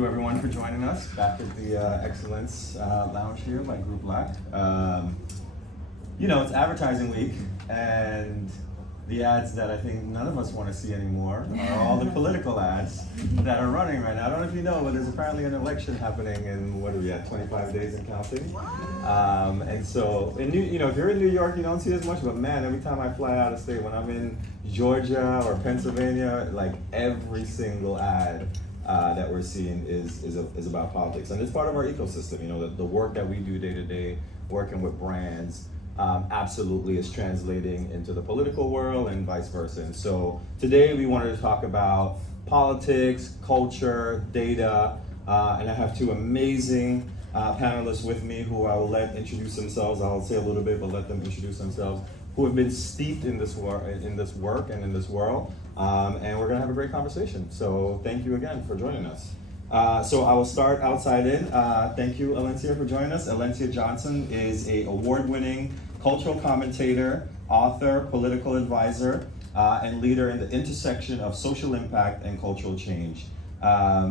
you everyone for joining us back at the Excellence Lounge here by Group Black. It's advertising week, and the ads that I think none of us want to see anymore are all the political ads that are running right now. I don't know if you know, but there's apparently an election happening in, 25 days and counting. And so, if you're in New York, you don't see as much, but man, every time I fly out of state, when I'm in Georgia or Pennsylvania, like every single ad that we're seeing is about politics. And it's part of our ecosystem, the work that we do day to day, working with brands, absolutely is translating into the political world and vice versa. And so today we wanted to talk about politics, culture, data, and I have two amazing panelists with me who I will let introduce themselves. I'll say a little bit, but let them introduce themselves, who have been steeped in this work and in this world, and we're gonna have a great conversation. So thank you again for joining us. So I will start outside in. Thank you, Alencia, for joining us. Alencia Johnson is an award-winning cultural commentator, author, political advisor, and leader in the intersection of social impact and cultural change.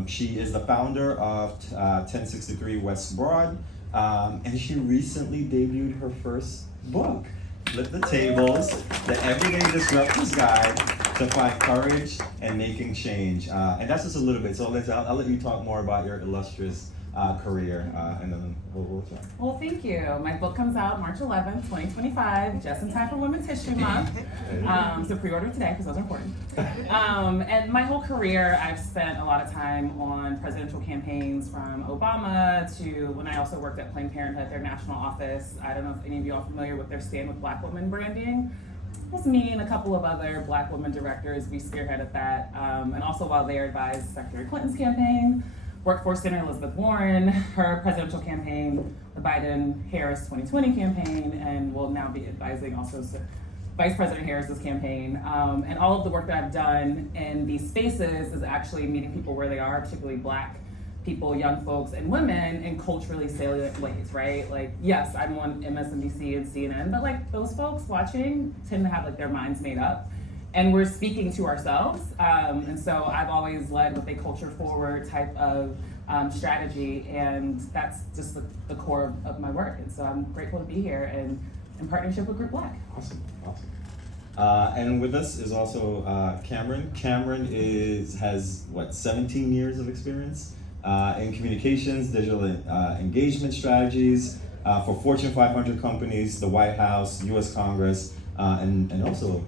She is the founder of 1063 West Broad, and she recently debuted her first book, Flip the Tables, the Everyday Disruptor's Guide to Find Courage and Making Change. And that's just a little bit, so I'll let you talk more about your illustrious career, and then we'll chat. Well, thank you. My book comes out March 11th, 2025, just in time for Women's History Month. So pre-order today, because those are important. And my whole career, I've spent a lot of time on presidential campaigns, from Obama to when I also worked at Planned Parenthood, their national office. I don't know if any of you are familiar with their Stand with Black Women branding. It was me and a couple of other Black women directors. We spearheaded that. And also while there, advised Secretary Clinton's campaign, worked for Senator Elizabeth Warren, her presidential campaign, the Biden-Harris 2020 campaign, and will now be advising also Vice President Harris's campaign. And all of the work that I've done in these spaces is actually meeting people where they are, particularly Black people, young folks, and women in culturally salient ways, right? Like, yes, I'm on MSNBC and CNN, but like those folks watching tend to have like their minds made up. And we're speaking to ourselves. And so I've always led with a culture forward type of strategy, and that's just the core of my work. And so I'm grateful to be here and in partnership with Group Black. Awesome. And with us is also Cameron. Cameron has 17 years of experience in communications, digital engagement strategies for Fortune 500 companies, the White House, U.S. Congress, and also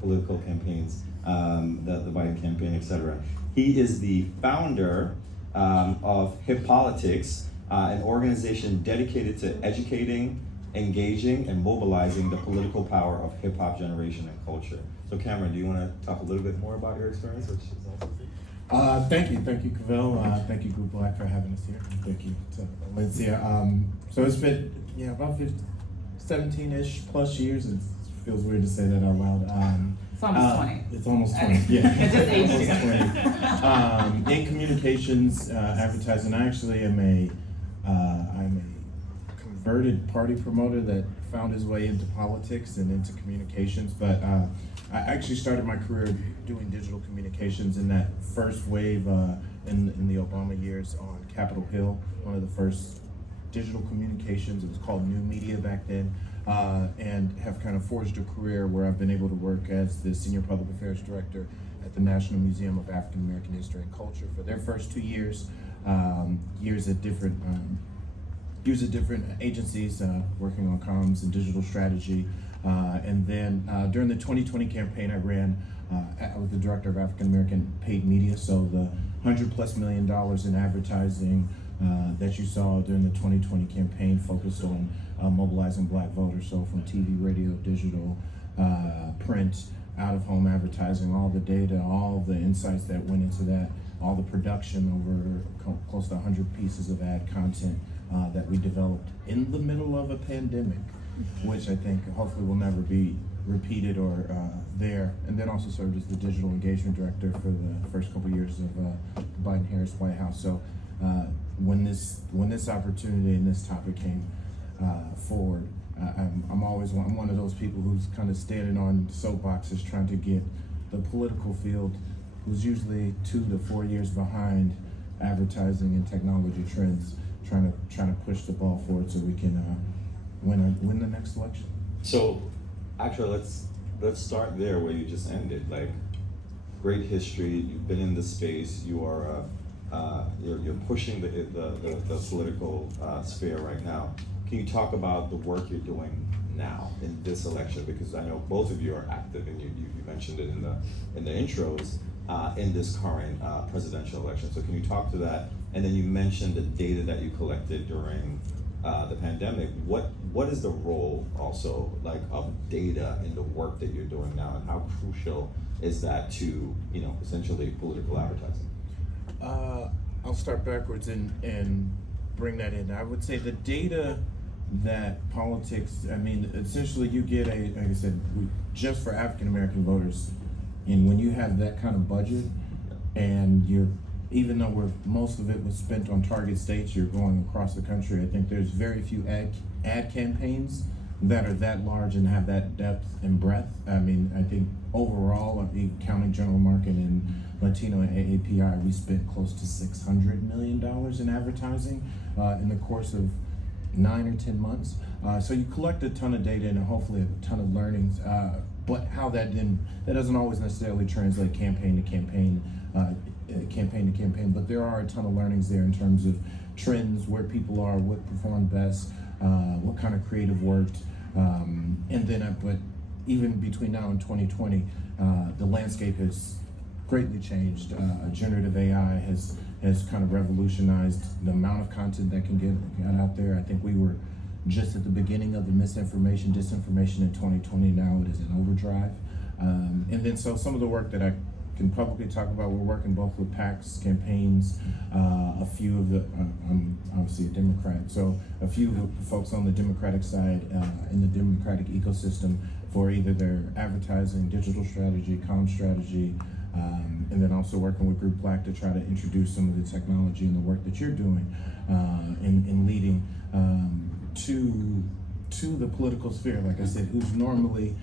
political campaigns, the Biden campaign, etc. He is the founder of Hip Politics, an organization dedicated to educating, engaging, and mobilizing the political power of hip hop generation and culture. So Cameron, do you want to talk a little bit more about your experience? Thank you, Cavell. Thank you, Group Black, for having us here. Thank you to Alencia. So it's been about 17-ish plus years. It feels weird to say that out loud. It's almost 20. It's almost 20, yeah. It just aged almost 20. In communications, advertising, I actually am I'm a converted party promoter that found his way into politics and into communications, but I actually started my career doing digital communications in that first wave in the Obama years on Capitol Hill, one of the first digital communications. It was called New Media back then, and have kind of forged a career where I've been able to work as the Senior Public Affairs Director at the National Museum of African American History and Culture for their first 2 years, years at different agencies, working on comms and digital strategy. And then during the 2020 campaign, I ran with the Director of African American Paid Media, so the $100+ million in advertising that you saw during the 2020 campaign focused on mobilizing Black voters, so from TV, radio, digital, print, out-of-home advertising, all the data, all the insights that went into that, all the production, over close to 100 pieces of ad content that we developed in the middle of a pandemic, which I think hopefully will never be repeated or there. And then also served as the digital engagement director for the first couple years of the Biden-Harris White House. So when this opportunity and this topic came forward, I'm one of those people who's kind of standing on soapboxes trying to get the political field, who's usually 2 to 4 years behind advertising and technology trends, trying to push the ball forward so we can win the next election. So, actually, let's start there where you just ended. Like, great history. You've been in the space. You are you're pushing the political sphere right now. Can you talk about the work you're doing now in this election? Because I know both of you are active, and you mentioned it in the intros in this current presidential election. So can you talk to that? And then you mentioned the data that you collected during the pandemic. What is the role also of data in the work that you're doing now, and how crucial is that to essentially political advertising? I'll start backwards and bring that in. I would say the data that politics, I mean, essentially you get like I said, just for African American voters, and when you have that kind of budget, and even though most of it was spent on target states, you're going across the country. I think there's very few ad campaigns that are that large and have that depth and breadth. I mean, I think overall, counting general market and Latino and AAPI, we spent close to $600 million in advertising in the course of 9 or 10 months. So you collect a ton of data and hopefully a ton of learnings, but how that doesn't always necessarily translate campaign to campaign, but there are a ton of learnings there in terms of trends, where people are, what performed best, what kind of creative worked, and then but even between now and 2020, the landscape has greatly changed. Generative AI has kind of revolutionized the amount of content that can get out there. I think we were just at the beginning of the misinformation, disinformation in 2020. Now it is in overdrive. And then so some of the work that I can publicly talk about, we're working both with PACs, campaigns, a few of the, I'm obviously a Democrat, so a few of the folks on the Democratic side in the Democratic ecosystem for either their advertising, digital strategy, comm strategy, and then also working with Group Black to try to introduce some of the technology and the work that you're doing in leading to the political sphere. Like I said, who's normally,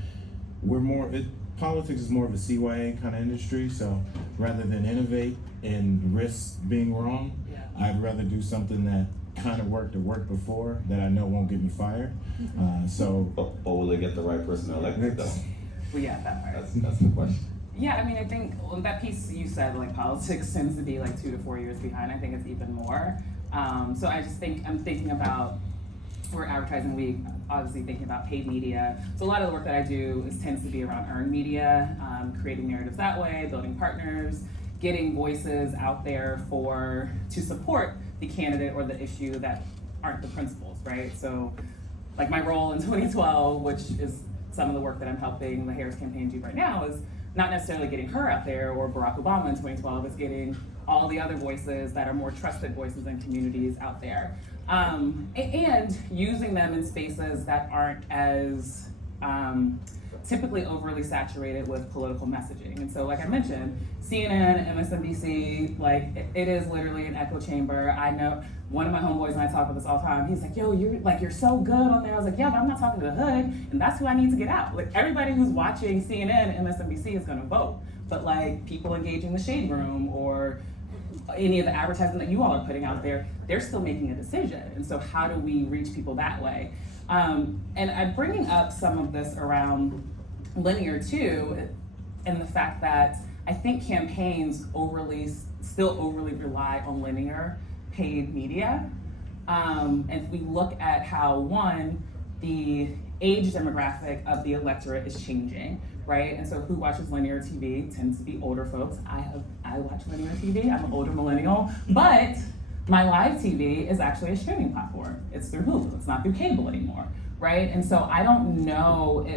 politics is more of a CYA kind of industry, so rather than innovate and risk being wrong, I'd rather do something that kind of worked or worked before that I know won't get me fired. But will they get the right person elected though? Well, yeah, that part. That's the question. Yeah, I mean, I think that piece you said, politics tends to be 2 to 4 years behind. I think it's even more. So I just think I'm thinking about, for Advertising Week, obviously thinking about paid media. So a lot of the work that I do tends to be around earned media, creating narratives that way, building partners, getting voices out there to support the candidate or the issue that aren't the principles, right? So my role in 2012, which is some of the work that I'm helping the Harris campaign do right now, is not necessarily getting her out there or Barack Obama in 2012, it's getting all the other voices that are more trusted voices in communities out there. And using them in spaces that aren't as typically overly saturated with political messaging. And so, like I mentioned, CNN, MSNBC, it is literally an echo chamber. I know one of my homeboys and I talk about this all the time. He's like, yo, you're so good on there. I was like, yeah, but I'm not talking to the hood, and that's who I need to get out. Everybody who's watching CNN, MSNBC is gonna vote. But people engaging the shade room or any of the advertising that you all are putting out there, they're still making a decision. And so how do we reach people that way? And I'm bringing up some of this around linear too, and the fact that I think campaigns still overly rely on linear paid media. And if we look at how, the age demographic of the electorate is changing, right? And so who watches linear TV tends to be older folks. I watch linear TV, I'm an older millennial, but my live TV is actually a streaming platform. It's through Hulu, it's not through cable anymore, right? And so I don't know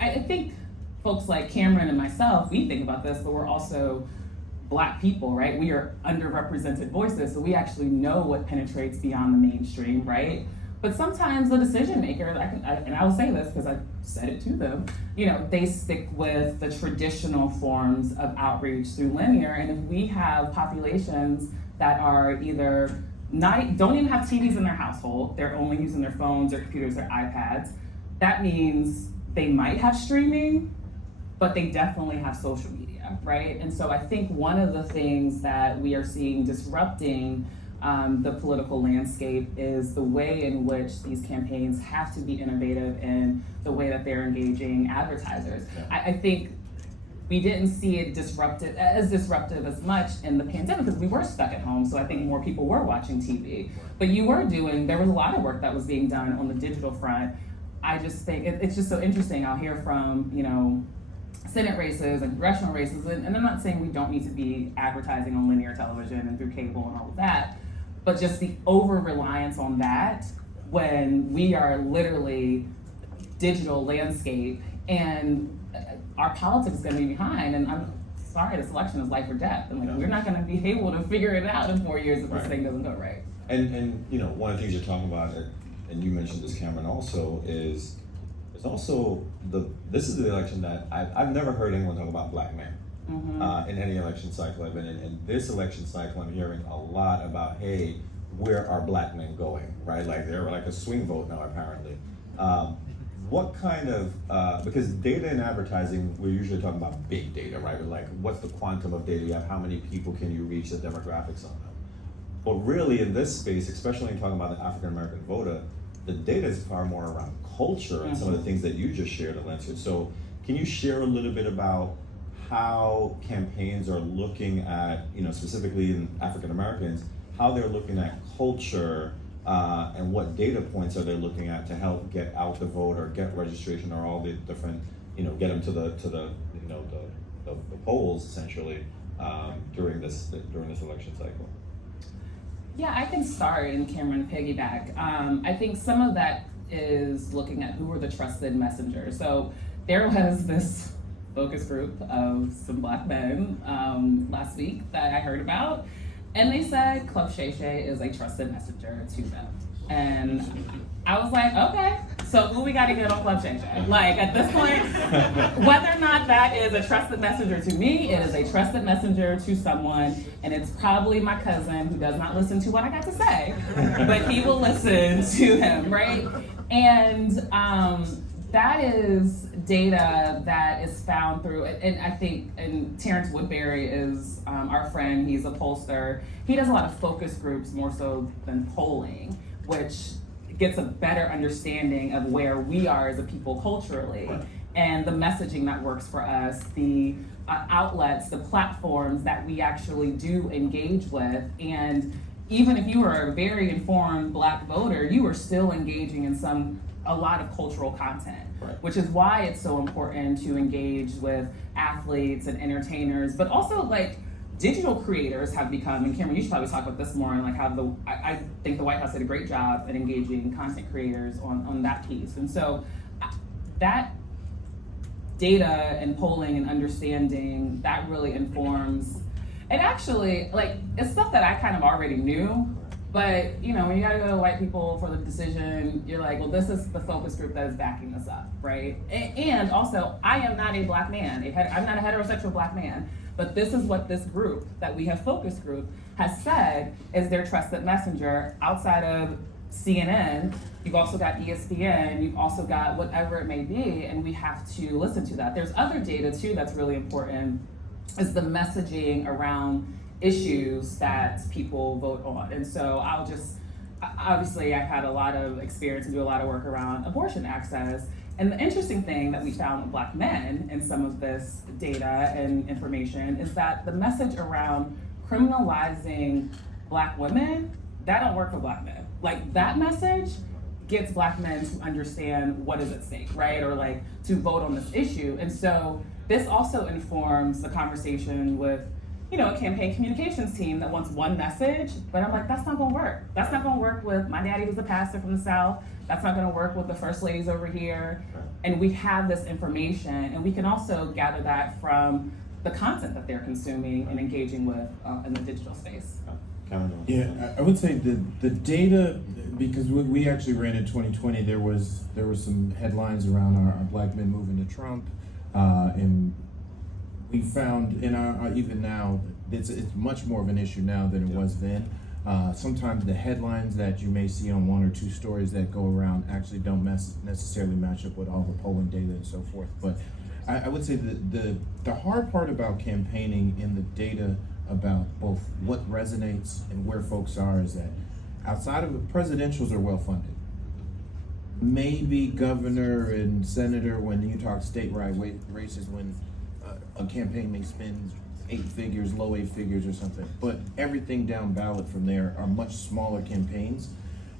I think folks like Cameron and myself, we think about this, but we're also Black people, right? We are underrepresented voices, so we actually know what penetrates beyond the mainstream, right? But sometimes the decision maker, and I will say this because I said it to them, they stick with the traditional forms of outreach through linear. And if we have populations that are either don't even have TVs in their household, they're only using their phones, their computers, their iPads, that means they might have streaming, but they definitely have social media, right? And so I think one of the things that we are seeing disrupting the political landscape is the way in which these campaigns have to be innovative in the way that they're engaging advertisers. I think we didn't see it disruptive as much in the pandemic because we were stuck at home, so I think more people were watching TV. But there was a lot of work that was being done on the digital front. I just think it's just so interesting. I'll hear from, Senate races and congressional races, and I'm not saying we don't need to be advertising on linear television and through cable and all of that, but just the over-reliance on that when we are literally digital landscape and our politics is going to be behind. And I'm sorry, this election is life or death, and we're not going to be able to figure it out in 4 years if this thing doesn't go right. And one of the things you're talking about, and you mentioned this, Cameron, also is also this is the election that I've never heard anyone talk about black men in any election cycle I've been in. In this election cycle, I'm hearing a lot about, hey, where are black men going, right? Like they're like a swing vote now, apparently. What kind of, because data in advertising, we're usually talking about big data, right? Like what's the quantum of data you have? How many people can you reach, the demographics on them? But really in this space, especially in talking about the African-American voter, the data is far more around culture and some of the things that you just shared, Alencia. So can you share a little bit about how campaigns are looking at, specifically in African Americans, how they're looking at culture and what data points are they looking at to help get out the vote or get registration or all the different, get them to the polls essentially during this election cycle? Yeah, I can start and Cameron piggyback. I think some of that is looking at who are the trusted messengers. So there was this focus group of some black men last week that I heard about, and they said Club Shay Shay is a trusted messenger to them. And I was like, okay, so who we got to get on Club Shay Shay? Like at this point, whether or not that is a trusted messenger to me, it is a trusted messenger to someone, and it's probably my cousin who does not listen to what I got to say, but he will listen to him, right? And that is data that is found through, and I think, and Terrence Woodbury is our friend, he's a pollster. He does a lot of focus groups more so than polling, which gets a better understanding of where we are as a people culturally and the messaging that works for us, the outlets, the platforms that we actually do engage with. And even if you were a very informed black voter, you were still engaging in a lot of cultural content, which is why it's so important to engage with athletes and entertainers, but also like digital creators have become, and Cameron, you should probably talk about this more, and like how I think the White House did a great job at engaging content creators on that piece. And so that data and polling and understanding, that really informs, and actually, like, it's stuff that I kind of already knew, but when you gotta go to white people for the decision, you're like, well, this is the focus group that is backing us up, right? And also, I am not a black man. I'm not a heterosexual black man. But this is what this group that we have focus group has said is their trusted messenger. Outside of CNN, you've also got ESPN, you've also got whatever it may be, and we have to listen to that. There's other data too that's really important, is the messaging around issues that people vote on. And so obviously I've had a lot of experience and do a lot of work around abortion access. And the interesting thing that we found with black men in some of this data and information is that the message around criminalizing black women, that don't work for black men. Like that message gets black men to understand what is at stake, right? Or like to vote on this issue. And so this also informs the conversation with, a campaign communications team that wants one message, but I'm like, that's not gonna work. That's not gonna work with my daddy who's a pastor from the South. That's not gonna work with the first ladies over here. And we have this information, and we can also gather that from the content that they're consuming and engaging with in the digital space. Yeah, I would say the data, because we actually ran in 2020, there was some headlines around our black men moving to Trump, and we found in our even now, it's much more of an issue now than it was then. Sometimes the headlines that you may see on one or two stories that go around actually don't necessarily match up with all the polling data and so forth. But I would say that the hard part about campaigning in the data about both what resonates and where folks are is that outside of the presidentials are well funded. Maybe governor and senator, when you talk statewide races, when a campaign may spend 8 figures, low 8 figures or something, but everything down ballot from there are much smaller campaigns.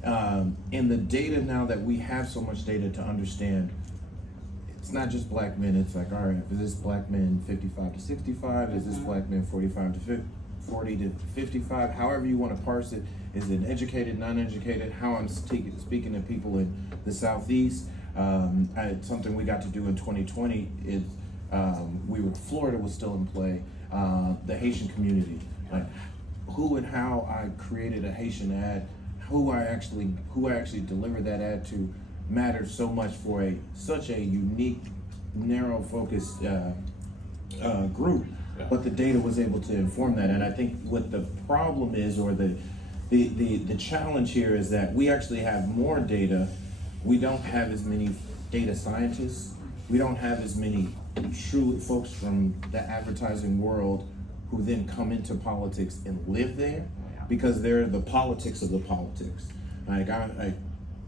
And the data now that we have so much data to understand, it's not just black men, it's like, all right, is this black men 55 to 65? Is this black men 45 to 40 to 55? However you want to parse it. Is it educated, non-educated? How I'm speaking to people in the Southeast. Something we got to do in 2020 is Florida was still in play. The Haitian community, like who and how I created a Haitian ad, who I actually delivered that ad to matters so much for such a unique, narrow focused group. Yeah. But the data was able to inform that, and I think what the problem is, or the challenge here, is that we actually have more data. We don't have as many data scientists. We don't have as many true folks from the advertising world who then come into politics and live there, because they're the politics of the politics. Like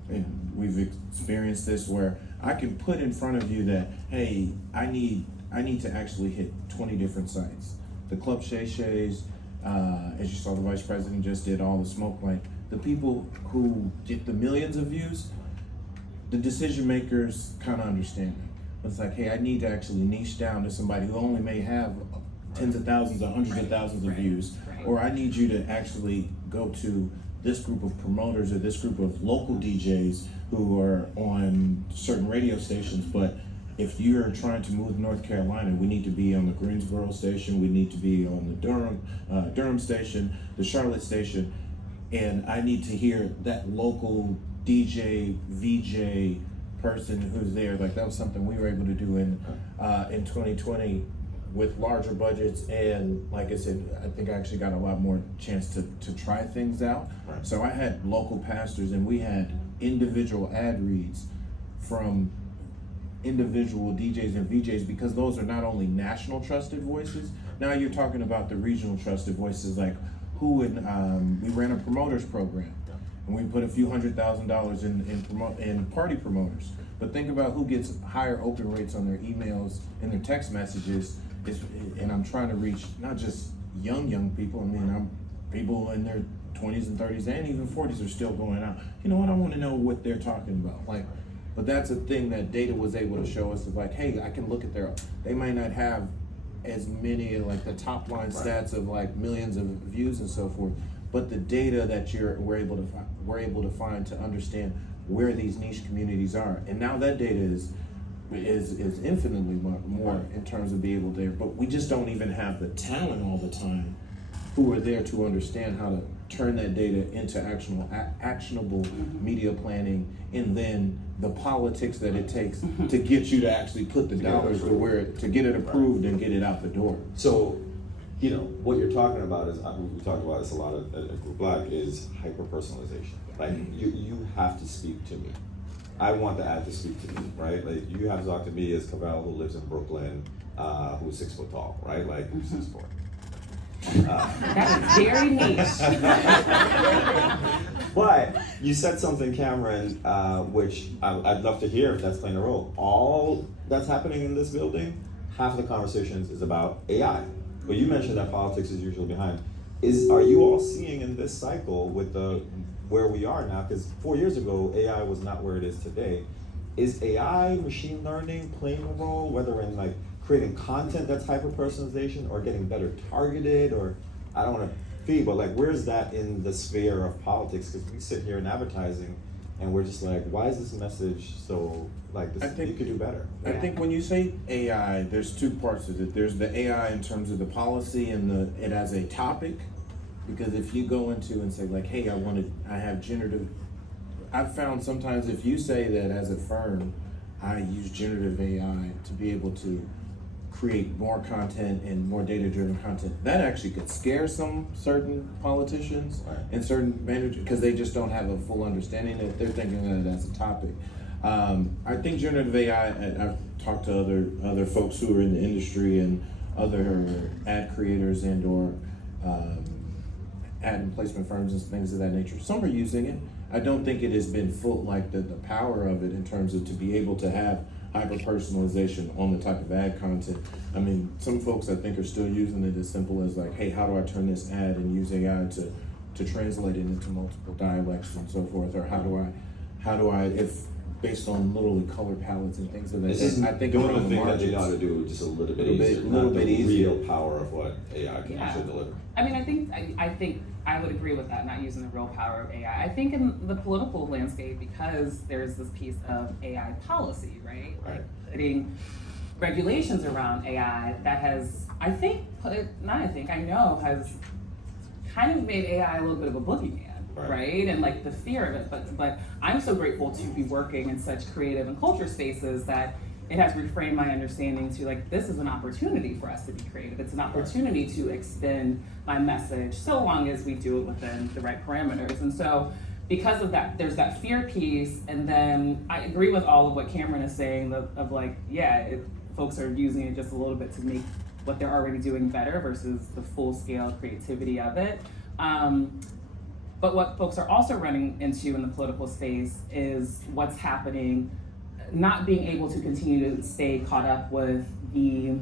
and we've experienced this where I can put in front of you that, hey, I need to actually hit 20 different sites. The Club Shay Shays, as you saw, the vice president just did all the smoke. Like the people who get the millions of views, the decision makers kind of understand that. But it's like, hey, I need to actually niche down to somebody who only may have tens of thousands or hundreds of thousands of views, or I need you to actually go to this group of promoters or this group of local DJs who are on certain radio stations. But if you're trying to move North Carolina, we need to be on the Greensboro station, we need to be on the Durham station, the Charlotte station, and I need to hear that local DJ, VJ person who's there. Like that was something we were able to do in 2020 with larger budgets, and like I said, I think I actually got a lot more chance to try things out. Right. So I had local pastors, and we had individual ad reads from individual DJs and VJs, because those are not only national trusted voices. Now you're talking about the regional trusted voices, like who would, we ran a promoters program, and we put a few $100,000 in party promoters. But think about who gets higher open rates on their emails and their text messages. And I'm trying to reach not just young people. I mean, people in their 20s and 30s and even 40s are still going out. You know what? I want to know what they're talking about. Like, but that's a thing that data was able to show us. Is like, hey, I can look at they might not have as many like the top line stats of like millions of views and so forth, but the data that we're able to find to understand where these niche communities are. And now that data is infinitely more in terms of being able to, but we just don't even have the talent all the time who are there to understand how to turn that data into actionable media planning, and then the politics that it takes to get you to actually put the dollars to get it approved and get it out the door. So, you know, what you're talking about is, we talked about this a lot at Group Black, is hyper-personalization. Like, you have to speak to me. I want the ad to speak to me, right? Like, you have to talk to me as Cavell, who lives in Brooklyn, who's 6 foot tall, right? Like, who's 6'4". That is very niche. But you said something, Cameron, which I'd love to hear if that's playing a role. All that's happening in this building, half of the conversations is about AI. But you mentioned that politics is usually behind. Are you all seeing in this cycle with where we are now? Because 4 years ago, AI was not where it is today. Is AI, machine learning playing a role, whether in like creating content that's hyper-personalization or getting better targeted, or I don't want to feed, but like where's that in the sphere of politics? Because we sit here in advertising and we're just like, why is this message so like this? I think you could do better. I think when you say AI, there's two parts of it. There's the AI in terms of the policy and it as a topic, because if you go into and say like, hey, I have generative, I've found sometimes if you say that as a firm, I use generative AI to be able to create more content and more data-driven content, that actually could scare some certain politicians and certain managers, because they just don't have a full understanding that they're thinking of it as a topic. I think generative AI, I've talked to other folks who are in the industry and other ad creators and or ad and placement firms and things of that nature. Some are using it. I don't think it has been full, like the power of it in terms of to be able to have hyper personalization on the type of ad content. I mean, some folks I think are still using it as simple as like, hey, how do I turn this ad and use AI to translate it into multiple dialects and so forth, or how do I if based on literally color palettes and things of that. I think doing around the thing that they margins, ought to do just a little bit easier. Real power of what AI can actually deliver. I mean, I think I would agree with that, not using the real power of AI. I think in the political landscape, because there's this piece of AI policy, right? Right. Putting regulations around AI that has, I know has kind of made AI a little bit of a boogeyman. Right, and like the fear of it, but I'm so grateful to be working in such creative and culture spaces that it has reframed my understanding to like, this is an opportunity for us to be creative. It's an opportunity to extend my message so long as we do it within the right parameters. And so because of that, there's that fear piece, and then I agree with all of what Cameron is saying of like, folks are using it just a little bit to make what they're already doing better versus the full scale creativity of it. But what folks are also running into in the political space is what's happening, not being able to continue to stay caught up with the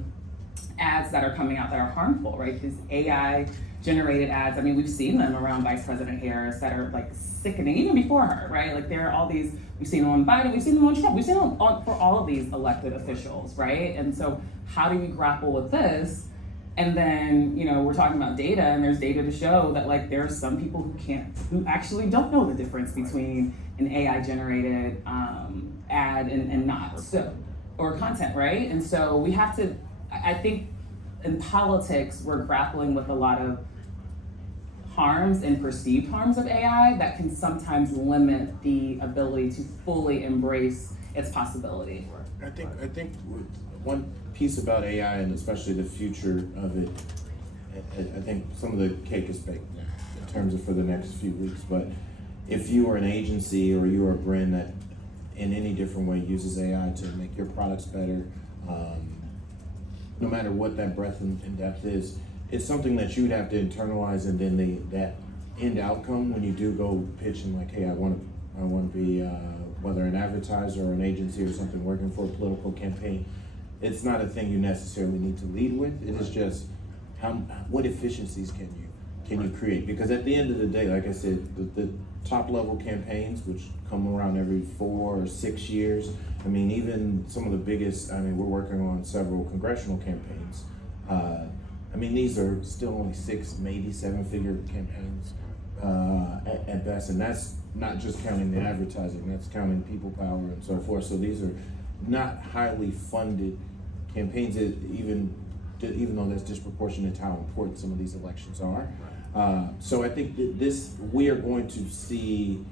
ads that are coming out that are harmful, right? These AI generated ads, I mean, we've seen them around Vice President Harris that are like sickening, even before her, right? Like there are all these, we've seen them on Biden, we've seen them on Trump, we've seen them for all of these elected officials, right? And so how do we grapple with this? And then, we're talking about data, and there's data to show that like there are some people who actually don't know the difference between an AI generated ad and not, or content, right? And so we have to, I think in politics, we're grappling with a lot of harms and perceived harms of AI that can sometimes limit the ability to fully embrace its possibility. I think one piece about AI, and especially the future of it, I think some of the cake is baked in terms of for the next few weeks. But if you are an agency or you are a brand that in any different way uses AI to make your products better, no matter what that breadth and depth is, it's something that you'd have to internalize, and then that end outcome when you do go pitching like, hey, I want to be whether an advertiser or an agency or something working for a political campaign. It's not a thing you necessarily need to lead with. It is just what efficiencies can you create? Because at the end of the day, like I said, the top level campaigns, which come around every 4 or 6 years. I mean, even some of the biggest. I mean, we're working on several congressional campaigns. I mean, these are still only 6, maybe 7-figure campaigns at best, and that's not just counting the advertising. That's counting people power and so forth. So these are not highly funded campaigns, even though that's disproportionate to how important some of these elections are. So I think that we are going to see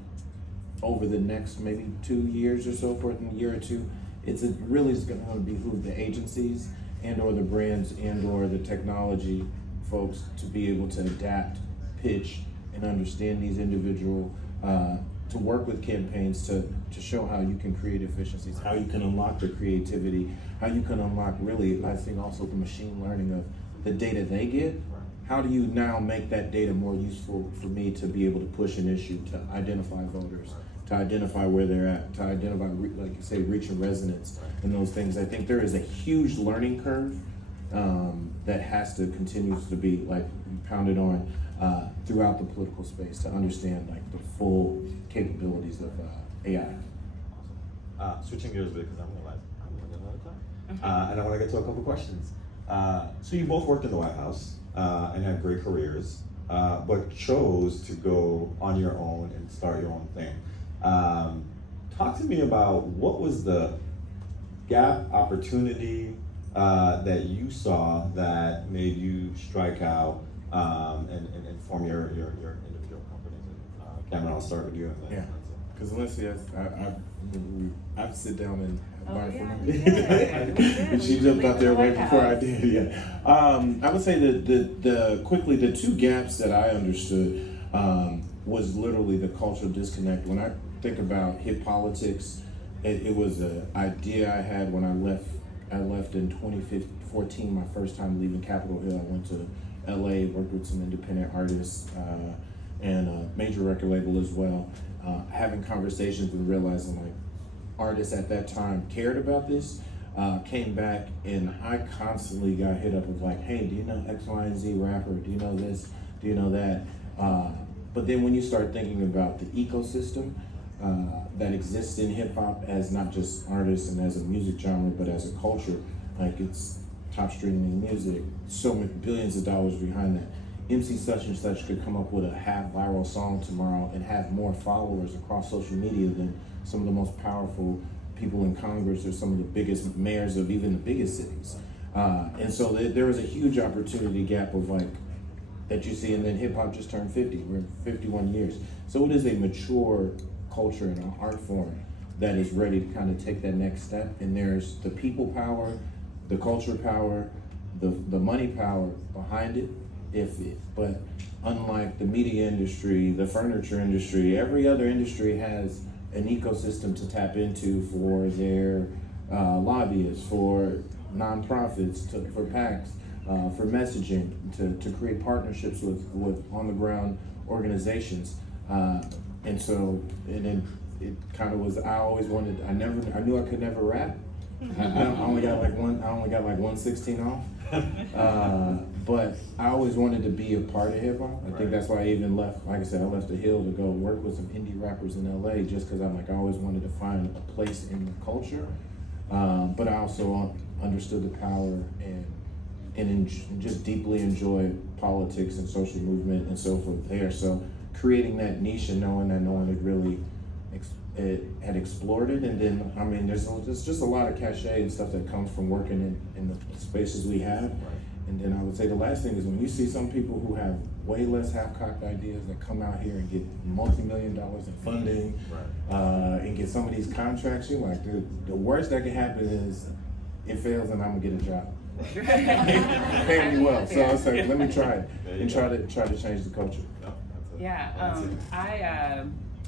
over the next maybe 2 years or so forth, in a year or two, it's going to behoove the agencies and or the brands and or the technology folks to be able to adapt, pitch, and understand these individual to work with campaigns to show how you can create efficiencies, how you can unlock the creativity, how you can unlock really, I think also the machine learning of the data they get. How do you now make that data more useful for me to be able to push an issue, to identify voters, to identify where they're at, to identify, like you say, reach and resonance and those things. I think there is a huge learning curve that has to continue to be like pounded on throughout the political space to understand like the full capabilities of AI. Switching gears a bit, because I'm gonna get another time, and I want to get to a couple questions. So you both worked in the White House and had great careers, but chose to go on your own and start your own thing. Talk to me about what was the gap opportunity that you saw that made you strike out and form your individual companies. Cameron, I'll start with you. And then because Alencia, I've sit down and learn from you her. And she jumped out there right before I did. I would say that the 2 gaps that I understood was literally the cultural disconnect. When I think about hip politics, it was an idea I had when I left I left in 2014, my first time leaving Capitol Hill. I went to LA, worked with some independent artists and a major record label as well. Having conversations and realizing like artists at that time cared about this. Came back and I constantly got hit up with like, hey, do you know X, Y, and Z rapper? Do you know this? Do you know that? But then when you start thinking about the ecosystem that exists in hip hop as not just artists and as a music genre, but as a culture, like it's top streaming music, so many billions of dollars behind that. MC such and such could come up with a half viral song tomorrow and have more followers across social media than some of the most powerful people in Congress or some of the biggest mayors of even the biggest cities. And so there was a huge opportunity gap of like, that you see, and then hip hop just turned 50, we're 51 years. So it is a mature culture and an art form that is ready to kind of take that next step. And there's the people power, the culture power, the money power behind it, but unlike the media industry, the furniture industry, every other industry has an ecosystem to tap into for their lobbyists, for nonprofits, for PACs, for messaging, to create partnerships with on-the-ground organizations. And then it kind of was, I knew I could never rap. I only got like 1/16 off. But I always wanted to be a part of hip hop. I think that's why I even left, like I said, I left the Hill to go work with some indie rappers in LA just because I'm like, I always wanted to find a place in the culture. But I also understood the power and just deeply enjoy politics and social movement and so forth there. So creating that niche and knowing that no one had really had explored it. And then, I mean, there's just a lot of cachet and stuff that comes from working in the spaces we have. Right. And then I would say the last thing is when you see some people who have way less half-cocked ideas that come out here and get multi-million dollars in funding, right. And get some of these contracts, you're like, dude, the worst that can happen is it fails and I'm gonna get a job. Pay me well. So I was like, let me try it and try to change the culture.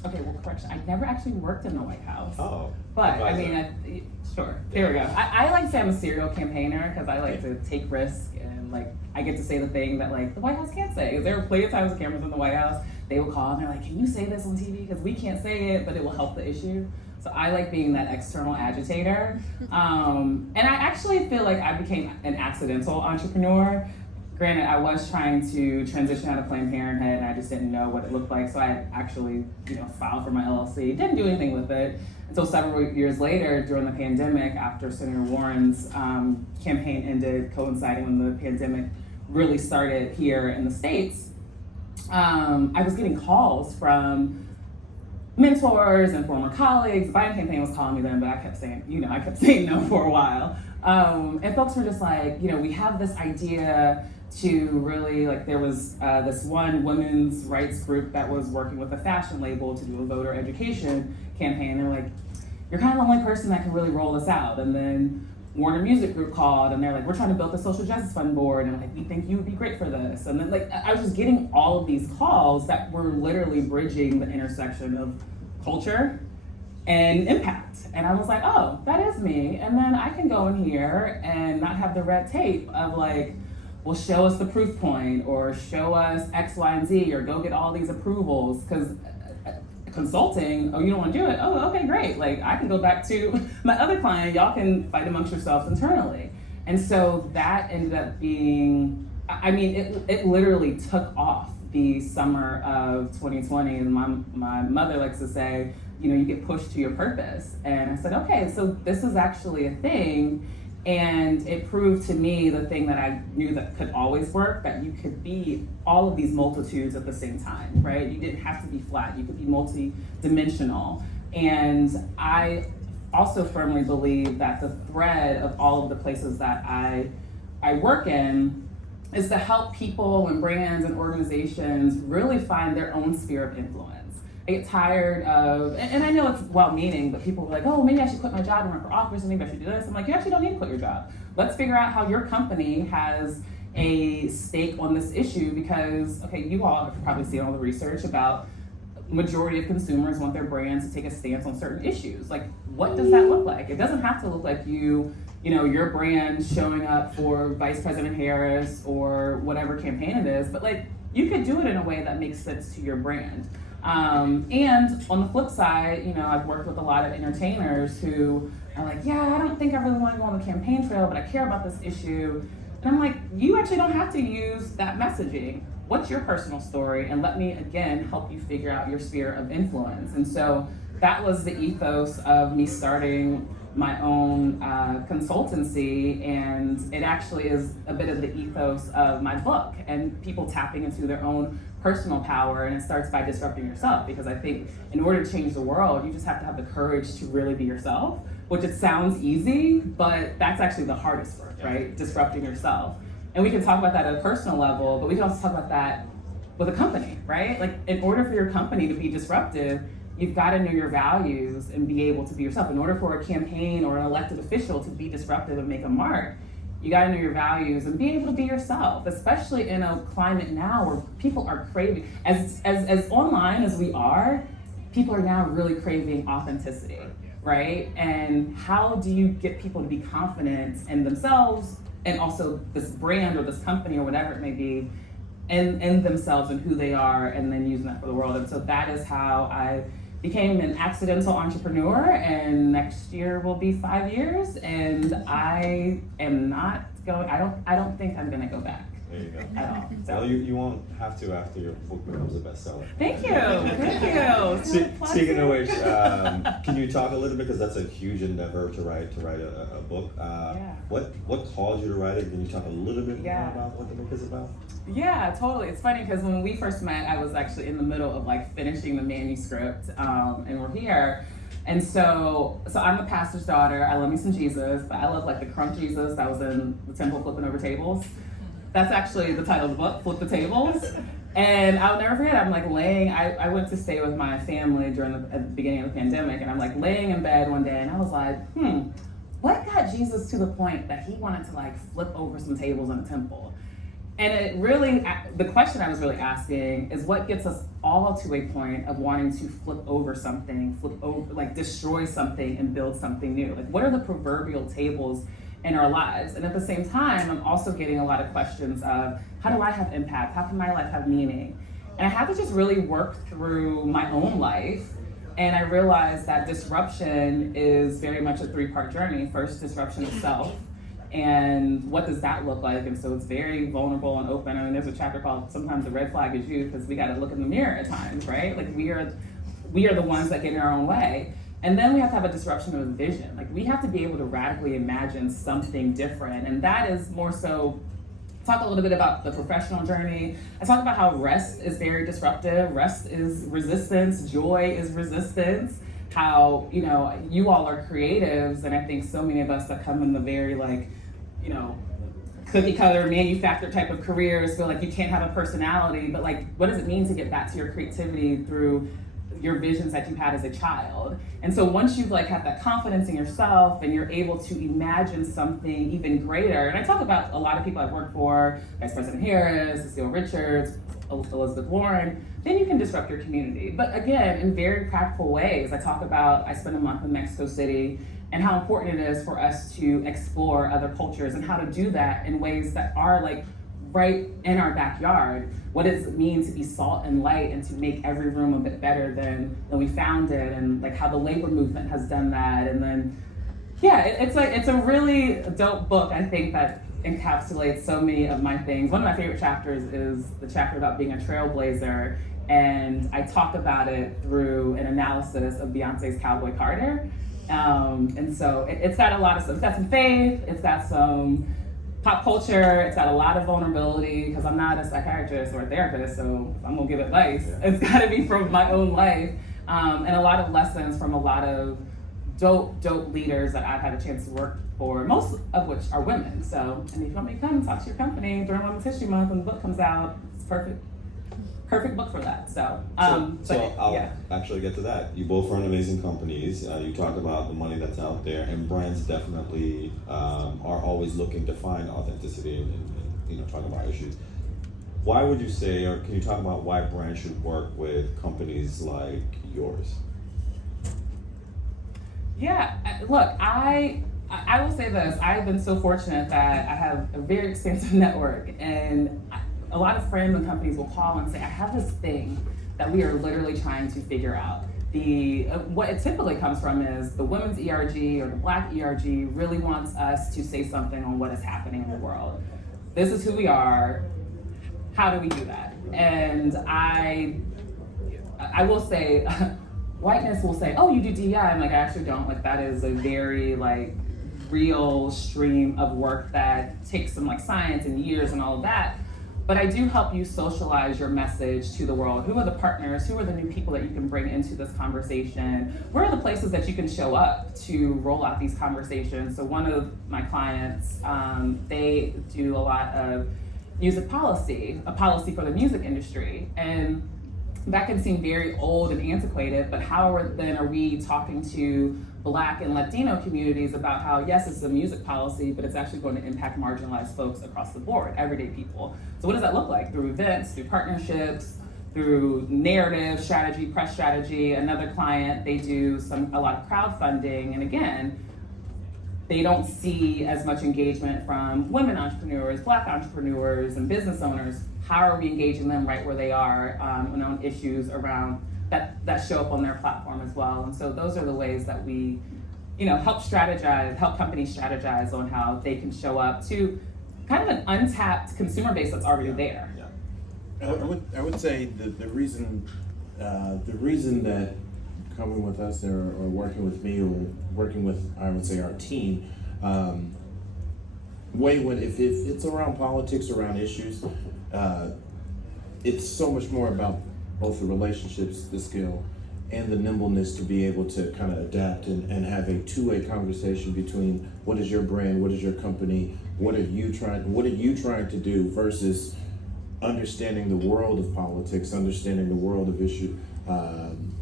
Okay, well, correction. I never actually worked in the White House. Oh. But, I mean, sure. There we go. I like to say I'm a serial campaigner because I like to take risks and, like, I get to say the thing that, like, the White House can't say. There were plenty of times the cameras in the White House, they would call and they're like, can you say this on TV? Because we can't say it, but it will help the issue. So I like being that external agitator. And I actually feel like I became an accidental entrepreneur. Granted, I was trying to transition out of Planned Parenthood and I just didn't know what it looked like. So I actually, filed for my LLC, didn't do anything with it until several years later during the pandemic after Senator Warren's campaign ended, coinciding when the pandemic really started here in the States. I was getting calls from mentors and former colleagues. The Biden campaign was calling me then, but I kept saying no for a while. And folks were just like, we have this idea to really, like, there was this one women's rights group that was working with a fashion label to do a voter education campaign. They're like, you're kind of the only person that can really roll this out. And then Warner Music Group called and they're like, we're trying to build the Social Justice Fund board. And like, we think you would be great for this. And then like, I was just getting all of these calls that were literally bridging the intersection of culture and impact. And I was like, oh, that is me. And then I can go in here and not have the red tape of like, well, show us the proof point or show us X, Y, and Z or go get all these approvals. Because consulting, oh, you don't want to do it? Oh, okay, great. Like I can go back to my other client. Y'all can fight amongst yourselves internally. And so that ended up being, it literally took off the summer of 2020. And my mother likes to say, you get pushed to your purpose. And I said, okay, so this is actually a thing. And it proved to me the thing that I knew that could always work, that you could be all of these multitudes at the same time, right? You didn't have to be flat, you could be multi-dimensional. And I also firmly believe that the thread of all of the places that I work in is to help people and brands and organizations really find their own sphere of influence. I get tired of, and I know it's well-meaning, but people are like, oh, maybe I should quit my job and run for office, and maybe I should do this. I'm like, you actually don't need to quit your job. Let's figure out how your company has a stake on this issue because, okay, you all have probably seen all the research about majority of consumers want their brands to take a stance on certain issues. Like, what does that look like? It doesn't have to look like your brand showing up for Vice President Harris or whatever campaign it is, but like, you could do it in a way that makes sense to your brand. And on the flip side, I've worked with a lot of entertainers who are like, yeah, I don't think I really want to go on the campaign trail, but I care about this issue. And I'm like, you actually don't have to use that messaging. What's your personal story? And let me, again, help you figure out your sphere of influence. And so that was the ethos of me starting my own consultancy, and it actually is a bit of the ethos of my book and people tapping into their own personal power. And it starts by disrupting yourself, because I think in order to change the world, you just have to have the courage to really be yourself, which it sounds easy, but that's actually the hardest work, right? Disrupting yourself. And we can talk about that at a personal level, but we can also talk about that with a company, right? Like, in order for your company to be disruptive, you've got to know your values and be able to be yourself. In order for a campaign or an elected official to be disruptive and make a mark, you got to know your values and be able to be yourself, especially in a climate now where people are craving, as online as we are, people are now really craving authenticity, right? And how do you get people to be confident in themselves and also this brand or this company or whatever it may be, and themselves and who they are, and then using that for the world? And so that is how I became an accidental entrepreneur, and next year will be 5 years, and I am not going, I don't think I'm gonna go back. There you go. At all. So. Well, you won't have to after your book becomes a bestseller. Thank you. Speaking of which, can you talk a little bit, because that's a huge endeavor to write a book. What caused you to write it? Can you talk a little bit more about what the book is about? Yeah, totally. It's funny because when we first met, I was actually in the middle of like finishing the manuscript, and we're here. And so I'm a pastor's daughter. I love me some Jesus, but I love like the crunk Jesus that was in the temple flipping over tables. That's actually the title of the book, Flip the Tables. And I'll never forget, I'm like laying, I went to stay with my family at the beginning of the pandemic, and I'm like laying in bed one day, and I was like, what got Jesus to the point that he wanted to like flip over some tables in a temple? And it really, the question I was really asking is, what gets us all to a point of wanting to flip over something, destroy something and build something new? Like, what are the proverbial tables in our lives? And at the same time, I'm also getting a lot of questions of, how do I have impact? How can my life have meaning? And I had to just really work through my own life. And I realized that disruption is very much a 3-part journey. First, disruption of self. And what does that look like? And so it's very vulnerable and open. I mean, there's a chapter called Sometimes the Red Flag is You, because we got to look in the mirror at times, right? Like, we are the ones that get in our own way. And then we have to have a disruption of vision. Like, we have to be able to radically imagine something different. And that is more so, talk a little bit about the professional journey. I talk about how rest is very disruptive. Rest is resistance. Joy is resistance. How, you all are creatives. And I think so many of us that come in the very cookie cutter manufactured type of careers feel like you can't have a personality. But like, what does it mean to get back to your creativity through your visions that you had as a child? And so once you've have that confidence in yourself and you're able to imagine something even greater, and I talk about a lot of people I've worked for, Vice President Harris, Cecile Richards, Elizabeth Warren, then you can disrupt your community. But again, in very practical ways. I spent a month in Mexico City, and how important it is for us to explore other cultures and how to do that in ways that are right in our backyard. What does it mean to be salt and light and to make every room a bit better than we found it, and how the labor movement has done that. And then, it's a really dope book, I think, that encapsulates so many of my things. One of my favorite chapters is the chapter about being a trailblazer, and I talk about it through an analysis of Beyonce's Cowboy Carter. And so it's got a lot of stuff. It's got some faith, it's got some pop culture, it's got a lot of vulnerability, because I'm not a psychiatrist or a therapist, so if I'm gonna give advice, it's gotta be from my own life, and a lot of lessons from a lot of dope leaders that I've had a chance to work for, most of which are women. So, and if you want me to come talk to your company during Women's History Month when the book comes out, it's perfect book for that. So I'll actually get to that. You both run amazing companies. You talk about the money that's out there, and brands definitely are always looking to find authenticity and talk about issues. Why would you say, or can you talk about why brands should work with companies like yours? Yeah, look, I will say this. I've been so fortunate that I have a very expansive network, and a lot of friends and companies will call and say, I have this thing that we are literally trying to figure out. What it typically comes from is the women's ERG or the Black ERG really wants us to say something on what is happening in the world. This is who we are. How do we do that? And I will say, whiteness will say, oh, you do DEI. I'm like, I actually don't. Like, that is a very real stream of work that takes some science and years and all of that. But I do help you socialize your message to the world. Who are the partners? Who are the new people that you can bring into this conversation? Where are the places that you can show up to roll out these conversations? So one of my clients, they do a lot of music policy, a policy for the music industry. And that can seem very old and antiquated, but how are we talking to Black and Latino communities about how, yes, it's a music policy, but it's actually going to impact marginalized folks across the board, everyday people. So what does that look like? Through events, through partnerships, through narrative strategy, press strategy. Another client, they do a lot of crowdfunding, and again, they don't see as much engagement from women entrepreneurs, Black entrepreneurs, and business owners. How are we engaging them right where they are on issues around that show up on their platform as well? And so those are the ways that we, help companies strategize on how they can show up to kind of an untapped consumer base that's already there. I would say the reason that coming with us or working with me or working with, I would say, our team, if it's around politics, around issues, it's so much more about both the relationships, the skill, and the nimbleness to be able to kind of adapt and have a two-way conversation between what is your brand, what is your company, what are you trying to do, versus understanding the world of politics, understanding the world of issue,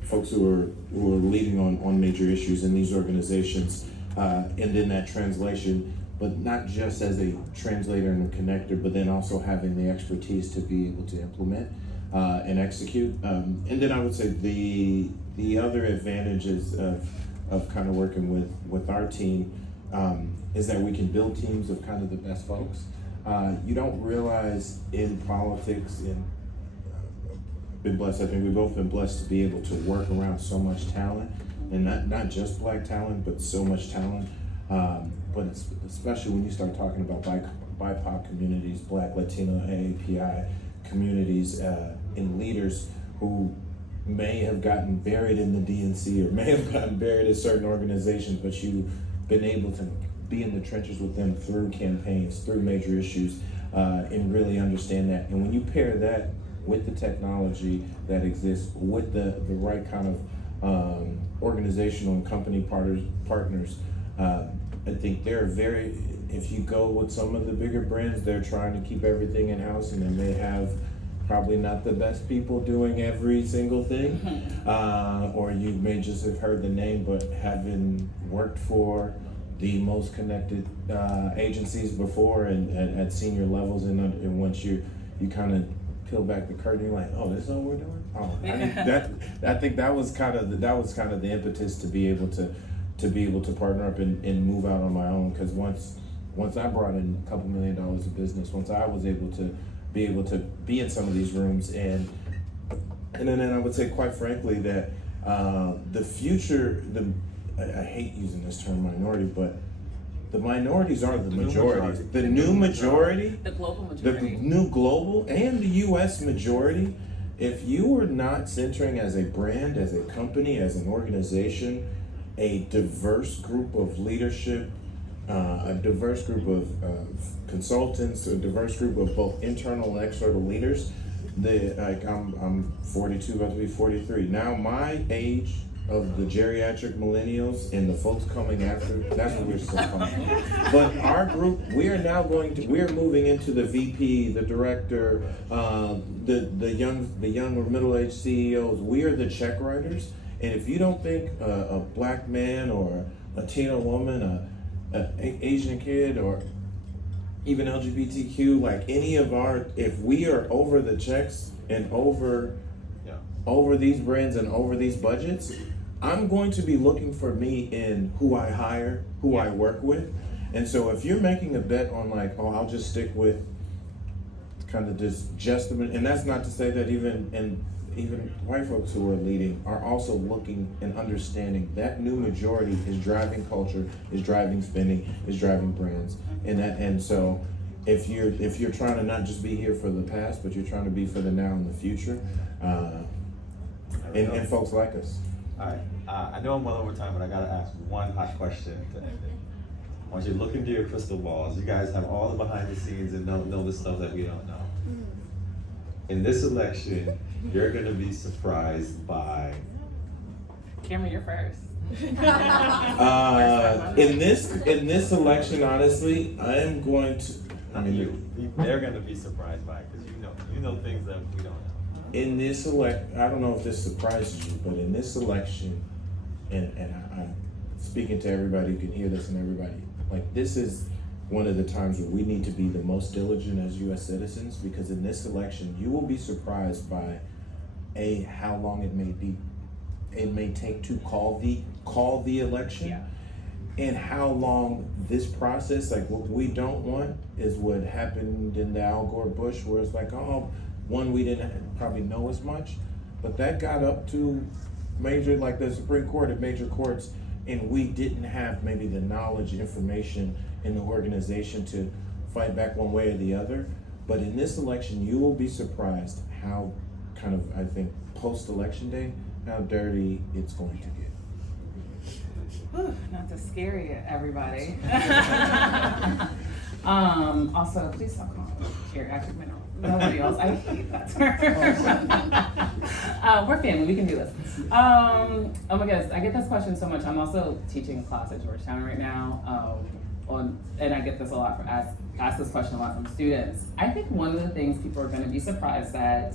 folks who are leading on major issues in these organizations, and then that translation, but not just as a translator and a connector, but then also having the expertise to be able to implement and execute. And then I would say the other advantages of kind of working with our team is that we can build teams of kind of the best folks. You don't realize in politics, been blessed, I think we've both been blessed to be able to work around so much talent, and not just Black talent, but so much talent. But especially when you start talking about BIPOC communities, Black, Latino, AAPI communities, and leaders who may have gotten buried in the DNC or may have gotten buried in certain organizations, but you've been able to be in the trenches with them through campaigns, through major issues, and really understand that. And when you pair that with the technology that exists, with the right kind of organizational and company partners, I think they're if you go with some of the bigger brands, they're trying to keep everything in-house, and they may have probably not the best people doing every single thing, or you may just have heard the name, but having worked for the most connected agencies before and at senior levels, and once you kind of peel back the curtain, you're like, oh, this is what we're doing. Oh, I think that was kind of the impetus to be able to partner up and move out on my own. Because once I brought in a couple $1 million of business, once I was able to be in some of these rooms, and then I would say, quite frankly, that the future, I hate using this term minority, but the minorities are the majority. The new majority, the global majority, the new global and the U.S. majority. If you are not centering as a brand, as a company, as an organization, a diverse group of leadership, a diverse group of consultants, a diverse group of both internal and external leaders. I'm 42, about to be 43. Now my age of the geriatric millennials and the folks coming after, that's what we're still calling. But our group, we're moving into the VP, the director, the young or middle-aged CEOs. We are the check writers. And if you don't think a Black man or a Latino woman, an Asian kid, or even LGBTQ, like any of our, if we are over the checks and over these brands and over these budgets, I'm going to be looking for me in who I hire, who I work with. And so if you're making a bet on like, oh, I'll just stick with kind of just the, and that's not to say that even white folks who are leading are also looking and understanding that new majority is driving culture, is driving spending, is driving brands. And so if you're trying to not just be here for the past, but you're trying to be for the now and the future, and folks like us. All right, I know I'm well over time, but I gotta ask one hot question to end it. I want you to look into your crystal balls. You guys have all the behind the scenes and know the stuff that we don't know. In this election, you're gonna be surprised by. Cameron, you're first. In this election, honestly, I am going to. They're gonna be surprised by it because you know things that we don't know. In this I don't know if this surprises you, but in this election, and I'm speaking to everybody who can hear this and everybody, like this is one of the times where we need to be the most diligent as U.S. citizens, because in this election, you will be surprised by how long it may take to call the election, and how long this process, like what we don't want is what happened in the Al Gore Bush, where it's like, oh, one, we didn't probably know as much, but that got up to major, like the Supreme Court and major courts, and we didn't have maybe the knowledge, information in the organization to fight back one way or the other. But in this election, you will be surprised how kind of, I think, post-election day, how dirty it's going to get. Whew, not to scare you, everybody. Also, please stop calling me geriatric mineral. Nobody else. I hate that term. We're family. We can do this. Oh my goodness, I get this question so much. I'm also teaching a class at Georgetown right now. And I get this a lot ask this question a lot from students. I think one of the things people are going to be surprised at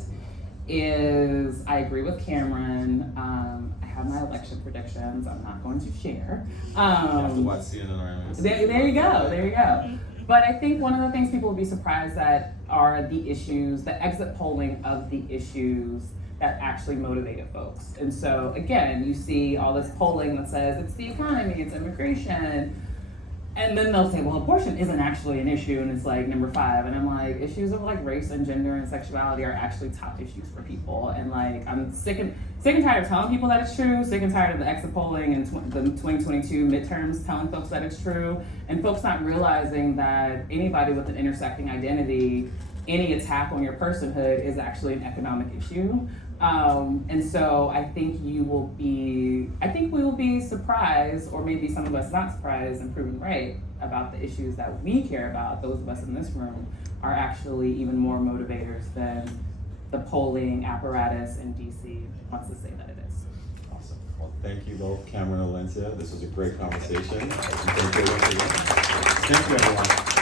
is, I agree with Cameron. I have my election predictions. I'm not going to share. You have to watch CNN or MSNBC. There you go. But I think one of the things people will be surprised at are the issues, the exit polling of the issues that actually motivated folks. And so again, you see all this polling that says it's the economy, it's immigration, and then they'll say, well, abortion isn't actually an issue, and it's like number 5. And I'm like, issues of like race and gender and sexuality are actually top issues for people. And like, I'm sick and tired of telling people that it's true, sick and tired of the exit polling and the 2022 midterms telling folks that it's true, and folks not realizing that anybody with an intersecting identity, any attack on your personhood is actually an economic issue. And so I think we will be surprised, or maybe some of us not surprised and proven right about the issues that we care about. Those of us in this room are actually even more motivators than the polling apparatus in DC wants to say that it is. Awesome. Well, thank you both, Cameron and Alencia. This was a great conversation. Thank you, everyone.